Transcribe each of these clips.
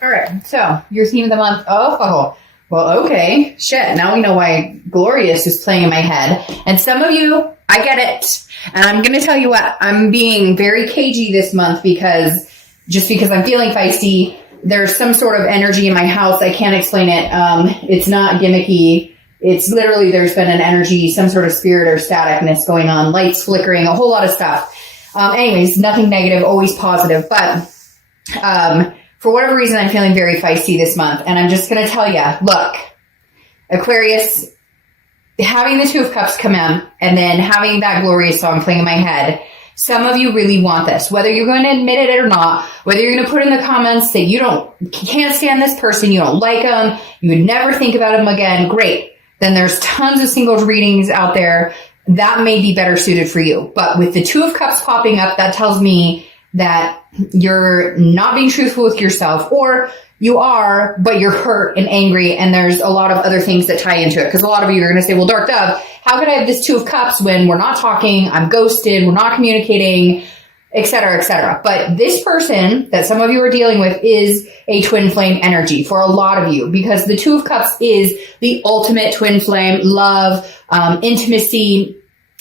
All right, so your theme of the month. Oh, well, okay. Shit, now we know why Glorious is playing in my head. And some of you, I get it. And I'm going to tell you what, I'm being very cagey this month because I'm feeling feisty. There's some sort of energy in my house. I can't explain it. It's not gimmicky. It's literally, there's been an energy, some sort of spirit or staticness going on, lights flickering, a whole lot of stuff. Anyways, nothing negative, always positive. But for whatever reason, I'm feeling very feisty this month. And I'm just going to tell you, look, Aquarius, having the Two of Cups come in and then having that Glorious song playing in my head, some of you really want this. Whether you're going to admit it or not, whether you're going to put in the comments that you can't stand this person, you don't like them, you would never think about them again, great. Then there's tons of singles readings out there that may be better suited for you. But with the Two of Cups popping up, that tells me that you're not being truthful with yourself, or you are, but you're hurt and angry, and there's a lot of other things that tie into it. Because a lot of you are going to say, well, Dark Dove, how could I have this Two of Cups when we're not talking, I'm ghosted, we're not communicating, etc., etc. But this person that some of you are dealing with is a twin flame energy for a lot of you, because the Two of Cups is the ultimate twin flame, love, intimacy.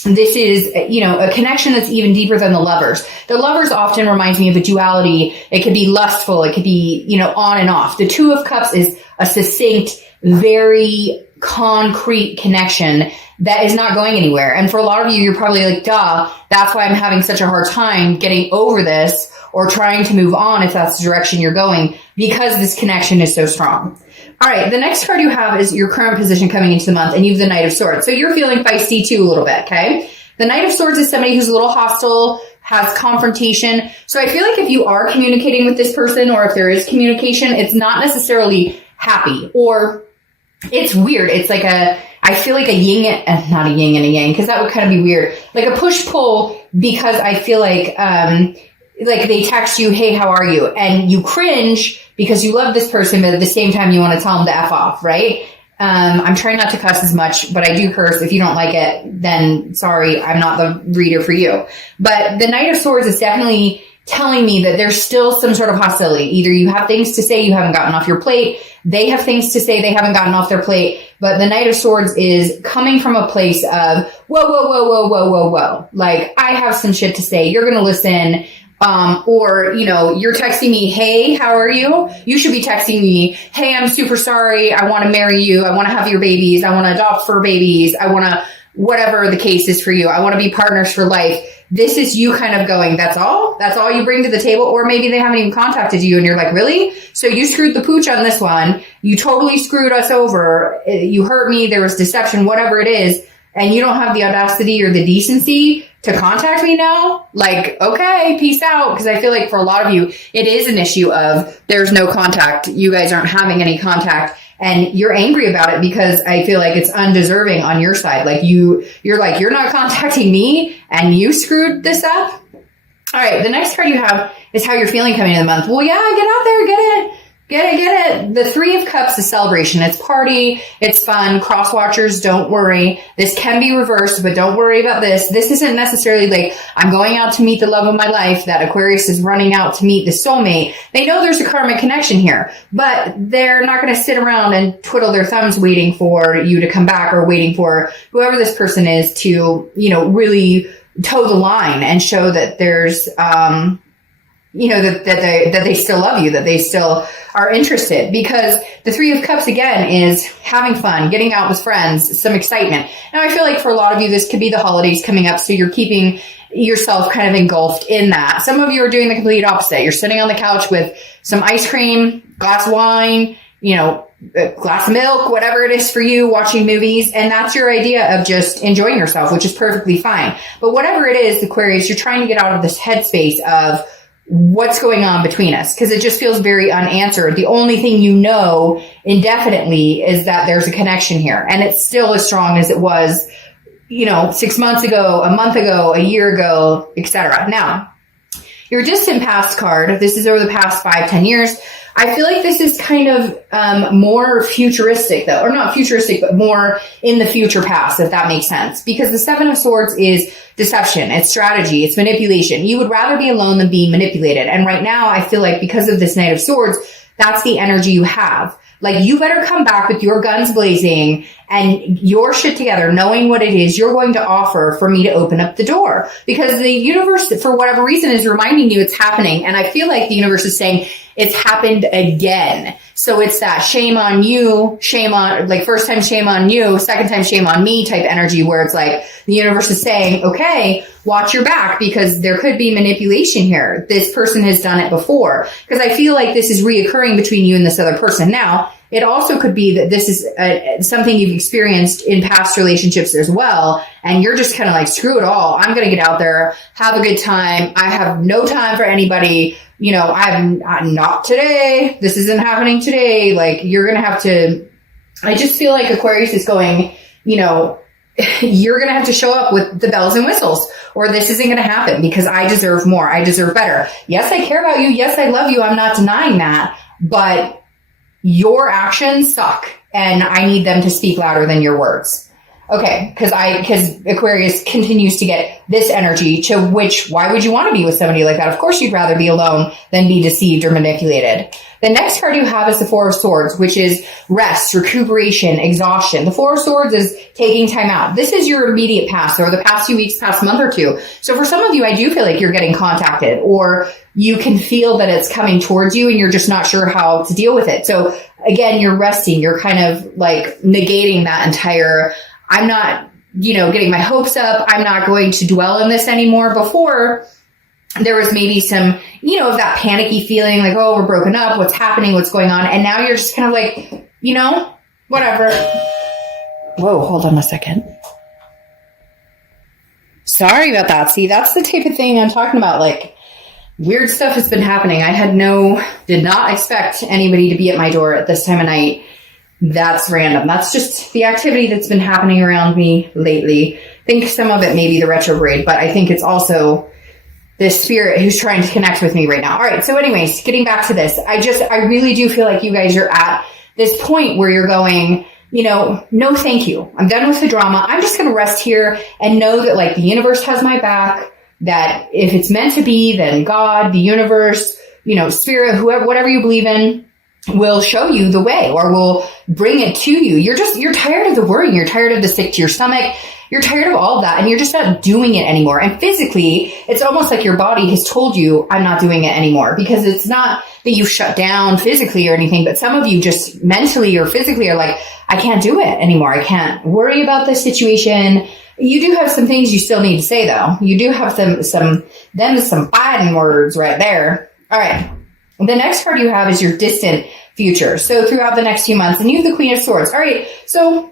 This is, a connection that's even deeper than the Lovers. The Lovers often reminds me of a duality. It could be lustful. It could be, on and off. The Two of Cups is a succinct, very concrete connection that is not going anywhere. And for a lot of you, you're probably like, duh, that's why I'm having such a hard time getting over this or trying to move on if that's the direction you're going, because this connection is so strong. All right, the next card you have is your current position coming into the month, and you have the Knight of Swords. So you're feeling feisty too a little bit, okay? The Knight of Swords is somebody who's a little hostile, has confrontation. So I feel like if you are communicating with this person, or if there is communication, it's not necessarily happy, or it's weird. It's like I feel like a yin and not a yin and a yang, because that would kind of be weird. Like a push-pull, because I feel like they text you, hey, how are you? And you cringe because you love this person, but at the same time, you want to tell them to F off, right? I'm trying not to cuss as much, but I do curse. If you don't like it, then sorry, I'm not the reader for you. But the Knight of Swords is definitely telling me that there's still some sort of hostility. Either you have things to say you haven't gotten off your plate, they have things to say they haven't gotten off their plate, but the Knight of Swords is coming from a place of, whoa. Like, I have some shit to say, you're going to listen. Or, you're texting me, hey, how are you? You should be texting me, hey, I'm super sorry. I want to marry you. I want to have your babies. I want to adopt fur babies. I want to, whatever the case is for you. I want to be partners for life. This is you kind of going, that's all you bring to the table. Or maybe they haven't even contacted you and you're like, really? So you screwed the pooch on this one. You totally screwed us over. You hurt me. There was deception, whatever it is. And you don't have the audacity or the decency to contact me now? Like, okay, peace out. Because I feel like for a lot of you, it is an issue of there's no contact. You guys aren't having any contact. And you're angry about it because I feel like it's undeserving on your side. Like you're like, you're not contacting me and you screwed this up. All right. The next card you have is how you're feeling coming into the month. Well, yeah, get out there, get it. Get it. The Three of Cups is celebration. It's party. It's fun. Cross watchers, don't worry. This can be reversed, but don't worry about this. This isn't necessarily like, I'm going out to meet the love of my life, that Aquarius is running out to meet the soulmate. They know there's a karmic connection here, but they're not going to sit around and twiddle their thumbs waiting for you to come back, or waiting for whoever this person is to, really toe the line and show that there's, that they still love you, that they still are interested. Because the Three of Cups, again, is having fun, getting out with friends, some excitement. Now, I feel like for a lot of you, this could be the holidays coming up, so you're keeping yourself kind of engulfed in that. Some of you are doing the complete opposite. You're sitting on the couch with some ice cream, glass of wine, a glass of milk, whatever it is for you, watching movies. And that's your idea of just enjoying yourself, which is perfectly fine. But whatever it is, Aquarius, you're trying to get out of this headspace of what's going on between us, because it just feels very unanswered. The only thing you know indefinitely is that there's a connection here, and it's still as strong as it was, 6 months ago, a month ago, a year ago, etc. Now, your distant past card, this is over the past 5-10 years. I feel like this is kind of more futuristic, though, or not futuristic, but more in the future past, if that makes sense. Because the Seven of Swords is deception, it's strategy, it's manipulation. You would rather be alone than being manipulated. And right now, I feel like because of this Knight of Swords, That's the energy you have. Like, you better come back with your guns blazing and your shit together, knowing what it is you're going to offer for me to open up the door. Because the universe, for whatever reason, is reminding you it's happening. And I feel like the universe is saying it's happened again. So it's that shame on you, shame on, like, first time shame on you, second time shame on me type energy, where it's like the universe is saying, okay, watch your back, because there could be manipulation here. This person has done it before. Because I feel like this is reoccurring between you and this other person. Now, it also could be that this is something you've experienced in past relationships as well. And you're just kind of like, screw it all. I'm going to get out there, have a good time. I have no time for anybody. You know, I'm not today. This isn't happening today. Like, you're going to have to, I just feel like Aquarius is going, you know, you're going to have to show up with the bells and whistles, or this isn't going to happen because I deserve more. I deserve better. Yes, I care about you. Yes, I love you. I'm not denying that, but your actions suck, and I need them to speak louder than your words. Okay, because Aquarius continues to get this energy, to which, why would you want to be with somebody like that? Of course you'd rather be alone than be deceived or manipulated. The next card you have is the Four of Swords, which is rest, recuperation, exhaustion. The Four of Swords is taking time out. This is your immediate past, or the past few weeks, past month or two. So for some of you, I do feel like you're getting contacted, or you can feel that it's coming towards you and you're just not sure how to deal with it. So again, you're resting. You're kind of like negating that entire, I'm not, you know, getting my hopes up. I'm not going to dwell in this anymore. Before, there was maybe some, you know, of that panicky feeling, like, oh, we're broken up. What's happening? What's going on? And now you're just kind of like, you know, whatever. Whoa, hold on a second. Sorry about that. See, that's the type of thing I'm talking about. Like, weird stuff has been happening. Did not expect anybody to be at my door at this time of night. That's random. That's just the activity that's been happening around me lately. I think some of it may be the retrograde, but I think it's also this spirit who's trying to connect with me right now. All right. So anyways, getting back to this, I really do feel like you guys are at this point where you're going, you know, no, thank you. I'm done with the drama. I'm just going to rest here and know that, like, the universe has my back, that if it's meant to be, then God, the universe, you know, spirit, whoever, whatever you believe in, will show you the way, or will bring it to you. You're tired of the worrying. You're tired of the sick to your stomach. You're tired of all of that, and you're just not doing it anymore. And physically, it's almost like your body has told you, I'm not doing it anymore, because it's not that you shut down physically or anything, but some of you just mentally or physically are like, I can't do it anymore. I can't worry about this situation. You do have some things you still need to say, though. You do have some fighting words right there. All right. The next card you have is your distant future. So throughout the next few months, and you have the Queen of Swords. All right. So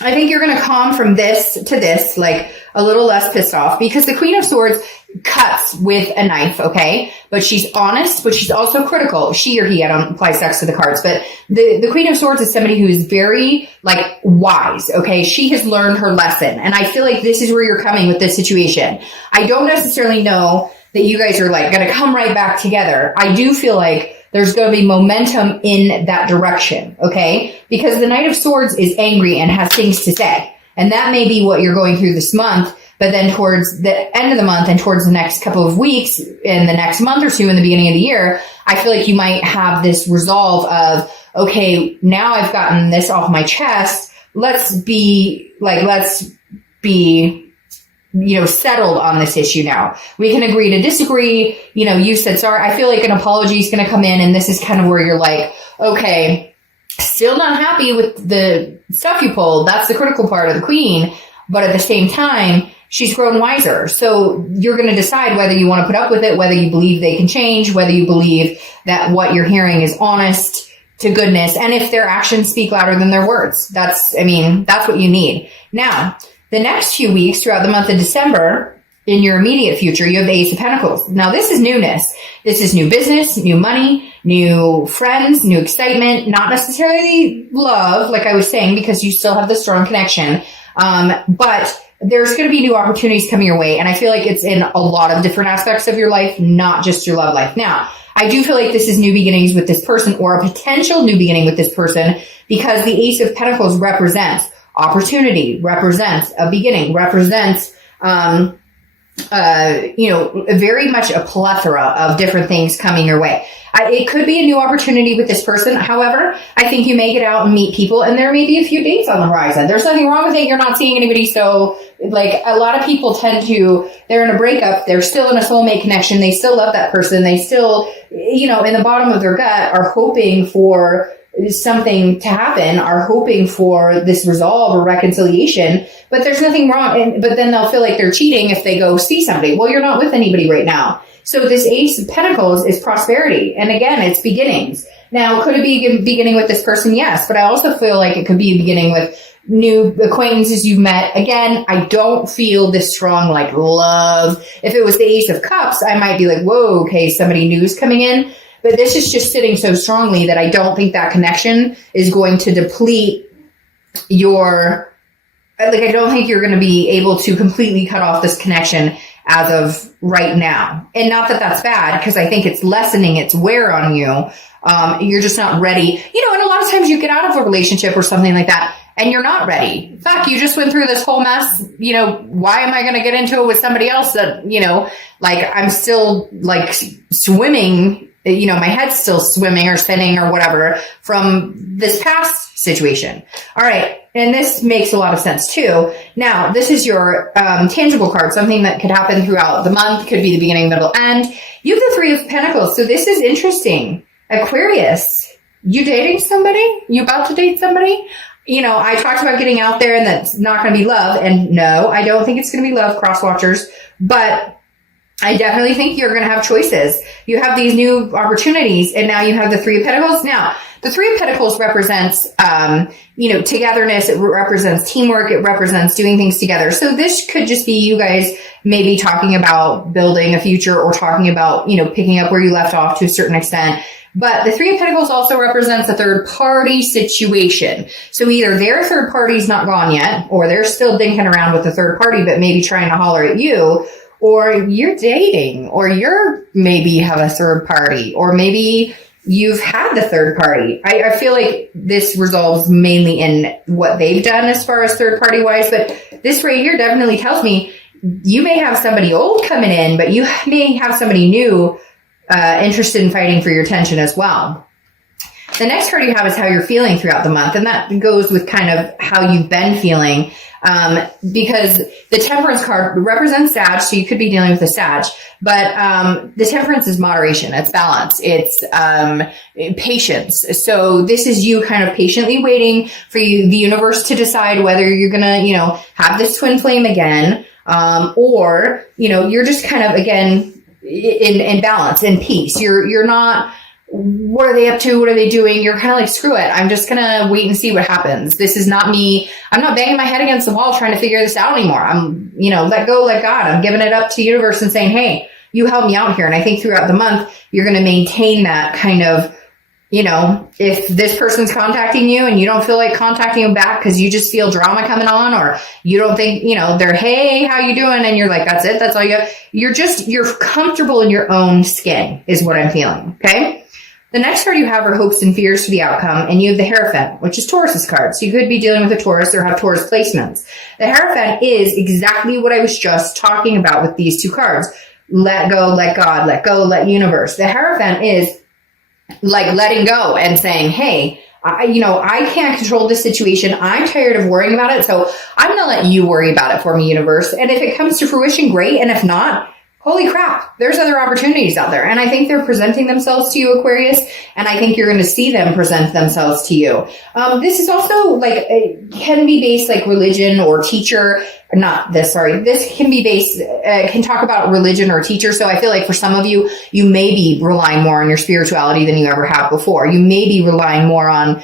I think you're going to calm from this to this, like a little less pissed off, because the Queen of Swords cuts with a knife. Okay. But she's honest, but she's also critical. She or he, I don't apply sex to the cards, but the Queen of Swords is somebody who is very, like, wise. Okay. She has learned her lesson. And I feel like this is where you're coming with this situation. I don't necessarily know that you guys are, like, going to come right back together. I do feel like there's going to be momentum in that direction, okay? Because the Knight of Swords is angry and has things to say. And that may be what you're going through this month, but then towards the end of the month and towards the next couple of weeks, in the next month or two, in the beginning of the year, I feel like you might have this resolve of, okay, now I've gotten this off my chest. Let's be, you know, settled on this issue now. We can agree to disagree. You know, you said sorry. I feel like an apology is going to come in, and this is kind of where you're like, okay, still not happy with the stuff you pulled. That's the critical part of the Queen. But at the same time, she's grown wiser. So you're going to decide whether you want to put up with it, whether you believe they can change, whether you believe that what you're hearing is honest to goodness, and if their actions speak louder than their words. That's what you need. Now, the next few weeks throughout the month of December, in your immediate future, you have the Ace of Pentacles. Now, this is newness. This is new business, new money, new friends, new excitement, not necessarily love, like I was saying, because you still have the strong connection. But there's going to be new opportunities coming your way. And I feel like it's in a lot of different aspects of your life, not just your love life. Now, I do feel like this is new beginnings with this person, or a potential new beginning with this person, because the Ace of Pentacles represents opportunity, represents a beginning, represents, very much a plethora of different things coming your way. It could be a new opportunity with this person. However, I think you may get out and meet people, and there may be a few dates on the horizon. There's nothing wrong with it. You're not seeing anybody. So like a lot of people they're in a breakup. They're still in a soulmate connection. They still love that person. They still, in the bottom of their gut are hoping for something to happen, are hoping for this resolve or reconciliation, but there's nothing wrong. But then they'll feel like they're cheating if they go see somebody. Well, you're not with anybody right now. So this Ace of Pentacles is prosperity. And again, it's beginnings. Now, could it be beginning with this person? Yes. But I also feel like it could be beginning with new acquaintances you've met. Again, I don't feel this strong like love. If it was the Ace of Cups, I might be like, whoa, okay, somebody new is coming in. But this is just sitting so strongly that I don't think that connection is going to deplete I don't think you're going to be able to completely cut off this connection as of right now. And not that that's bad, because I think it's lessening its wear on you. You're just not ready. And a lot of times you get out of a relationship or something like that and you're not ready. Fuck, you just went through this whole mess. Why am I going to get into it with somebody else that, I'm still like swimming, my head's still swimming or spinning or whatever from this past situation. All right. And this makes a lot of sense too. Now, this is your tangible card, something that could happen throughout the month, could be the beginning, middle, end. You have the Three of Pentacles. So this is interesting. Aquarius, you dating somebody? You about to date somebody? I talked about getting out there and that's not going to be love. And no, I don't think it's going to be love, cross watchers, but I definitely think you're going to have choices. You have these new opportunities, and now you have the Three of Pentacles. Now, the Three of Pentacles represents, togetherness. It represents teamwork. It represents doing things together. So this could just be you guys maybe talking about building a future or talking about, picking up where you left off to a certain extent. But the Three of Pentacles also represents a third party situation. So either their third party's not gone yet, or they're still dinking around with the third party, but maybe trying to holler at you, or you're dating, or you're maybe have a third party, or maybe you've had the third party. I feel like this resolves mainly in what they've done as far as third party wise, but this right here definitely tells me you may have somebody old coming in, but you may have somebody new interested in fighting for your attention as well. The next card you have is how you're feeling throughout the month, and that goes with kind of how you've been feeling. Because the Temperance card represents Sag, so you could be dealing with a Sag, but the Temperance is moderation, it's balance, it's patience. So this is you kind of patiently waiting for the universe to decide whether you're gonna, have this twin flame again, or, you're just kind of, again, in balance, in peace. You're not, what are they up to? What are they doing? You're kind of like, screw it. I'm just going to wait and see what happens. This is not me. I'm not banging my head against the wall trying to figure this out anymore. I'm, let go, let God. I'm giving it up to the universe and saying, hey, you help me out here. And I think throughout the month, you're going to maintain that kind of, if this person's contacting you and you don't feel like contacting them back because you just feel drama coming on, or you don't think, they're, hey, how you doing? And you're like, that's it. That's all you got. You're comfortable in your own skin is what I'm feeling. Okay. The next card you have are hopes and fears for the outcome, and you have the Hierophant, which is Taurus's card. So you could be dealing with a Taurus or have Taurus placements. The Hierophant is exactly what I was just talking about with these two cards. Let go, let God, let go, let universe. The Hierophant is like letting go and saying, hey, I can't control this situation. I'm tired of worrying about it. So I'm going to let you worry about it for me, universe. And if it comes to fruition, great. And if not, holy crap, there's other opportunities out there. And I think they're presenting themselves to you, Aquarius. And I think you're going to see them present themselves to you. This is also can be based like religion or teacher. This can be based, can talk about religion or teacher. So I feel like for some of you, you may be relying more on your spirituality than you ever have before. You may be relying more on,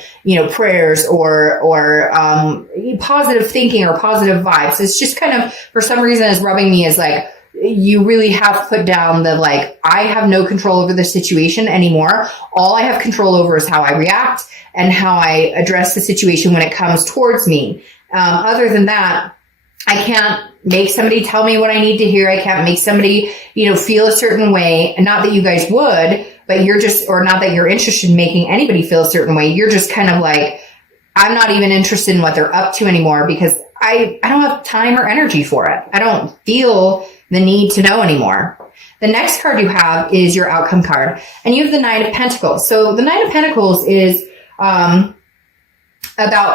prayers or positive thinking or positive vibes. It's just kind of, for some reason, is rubbing me as like, you really have put down the I have no control over the situation anymore. All I have control over is how I react and how I address the situation when it comes towards me. Other than that, I can't make somebody tell me what I need to hear. I can't make somebody, feel a certain way. And not that you guys would, but or not that you're interested in making anybody feel a certain way. You're just kind of like, I'm not even interested in what they're up to anymore because I don't have time or energy for it. I don't feel the need to know anymore. The next card you have is your outcome card, and you have the Nine of Pentacles. So the Nine of Pentacles is about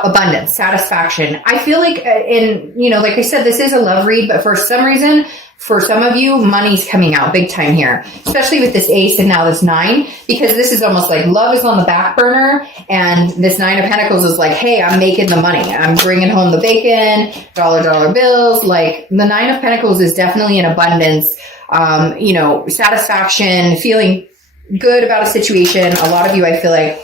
abundance, satisfaction. I feel like, like I said, this is a love read, but for some reason, for some of you, money's coming out big time here, especially with this ace and now this 9, because this is almost like love is on the back burner, and this 9 of Pentacles is like, hey, I'm making the money. I'm bringing home the bacon, dollar bills. Like the 9 of Pentacles is definitely an abundance, satisfaction, feeling good about a situation. A lot of you, I feel like,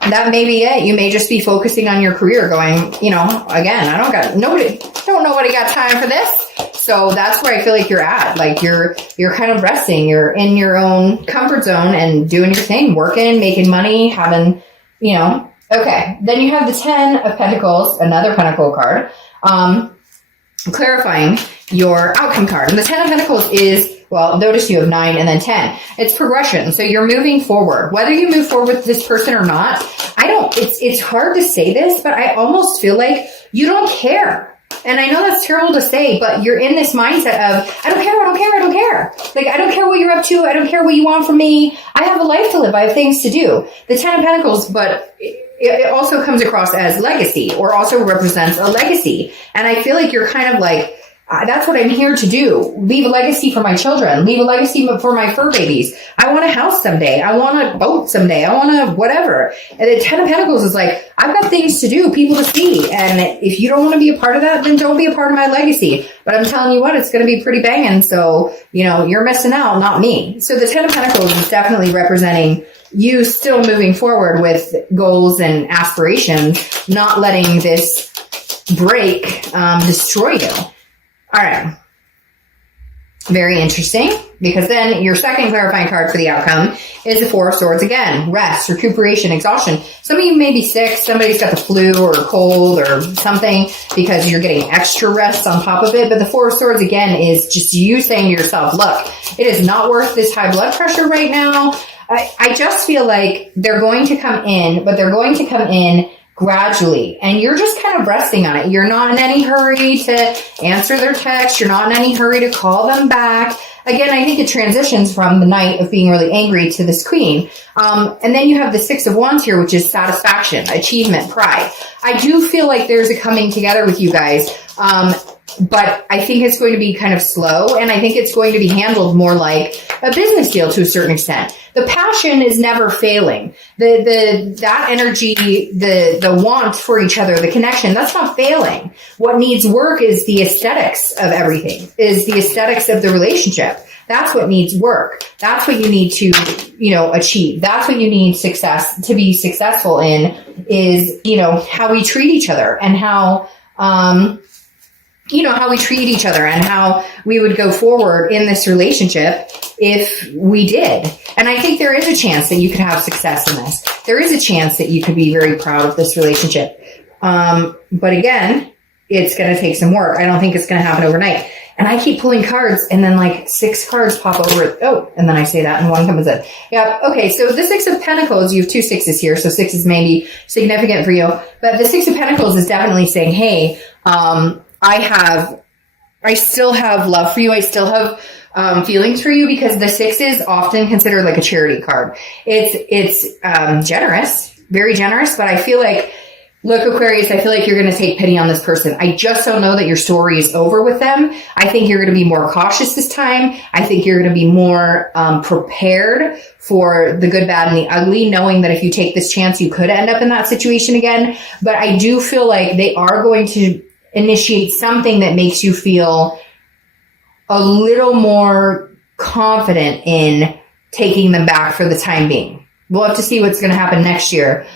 that may be it. You may just be focusing on your career going, again, don't nobody got time for this. So that's where I feel like you're at. Like you're kind of resting. You're in your own comfort zone and doing your thing, working, making money, having, okay. Then you have the 10 of Pentacles, another Pentacle card, clarifying your outcome card. And the 10 of Pentacles is, well, notice you have 9 and then 10. It's progression. So you're moving forward. Whether you move forward with this person or not, it's hard to say this, but I almost feel like you don't care. And I know that's terrible to say, but you're in this mindset of, I don't care. Like, I don't care what you're up to. I don't care what you want from me. I have a life to live. I have things to do. The 10 of Pentacles, but it also comes across as legacy, or also represents a legacy. And I feel like you're kind of like, that's what I'm here to do. Leave a legacy for my children. Leave a legacy for my fur babies. I want a house someday. I want a boat someday. I want a whatever. And the 10 of Pentacles is like, I've got things to do, people to see. And if you don't want to be a part of that, then don't be a part of my legacy. But I'm telling you what, it's going to be pretty banging. So, you're missing out, not me. So the 10 of Pentacles is definitely representing you still moving forward with goals and aspirations, not letting this break destroy you. All right. Very interesting, because then your second clarifying card for the outcome is the 4 of Swords again. Rest, recuperation, exhaustion. Some of you may be sick. Somebody's got the flu or a cold or something because you're getting extra rest on top of it. But the 4 of Swords again is just you saying to yourself, look, it is not worth this high blood pressure right now. I just feel like they're going to come in, but they're going to come in gradually, and you're just kind of resting on it. You're not in any hurry to answer their text. You're not in any hurry to call them back. Again, I think it transitions from the Knight of being really angry to this Queen. And then you have the 6 of Wands here, which is satisfaction, achievement, pride. I do feel like there's a coming together with you guys. But I think it's going to be kind of slow, and I think it's going to be handled more like a business deal to a certain extent. The passion is never failing. That energy, the want for each other, the connection, that's not failing. What needs work is the aesthetics of everything, is the aesthetics of the relationship. That's what needs work. That's what you need to, achieve. That's what you need to be successful in, is, how we treat each other, and how we treat each other, and how we would go forward in this relationship if we did. And I think there is a chance that you could have success in this. There is a chance that you could be very proud of this relationship. But again, it's going to take some work. I don't think it's going to happen overnight. And I keep pulling cards, and then like 6 cards pop over. Oh, and then I say that, and one comes in. Yeah. Okay. So the 6 of Pentacles, you have 2 6s here. So 6 is maybe significant for you, but the 6 of Pentacles is definitely saying, hey, I still have love for you. I still have feelings for you, because the 6 is often considered like a charity card. It's generous, very generous, but I feel like, look, Aquarius, I feel like you're going to take pity on this person. I just don't know that your story is over with them. I think you're going to be more cautious this time. I think you're going to be more prepared for the good, bad, and the ugly, knowing that if you take this chance, you could end up in that situation again. But I do feel like they are going to initiate something that makes you feel a little more confident in taking them back for the time being. We'll have to see what's going to happen next year.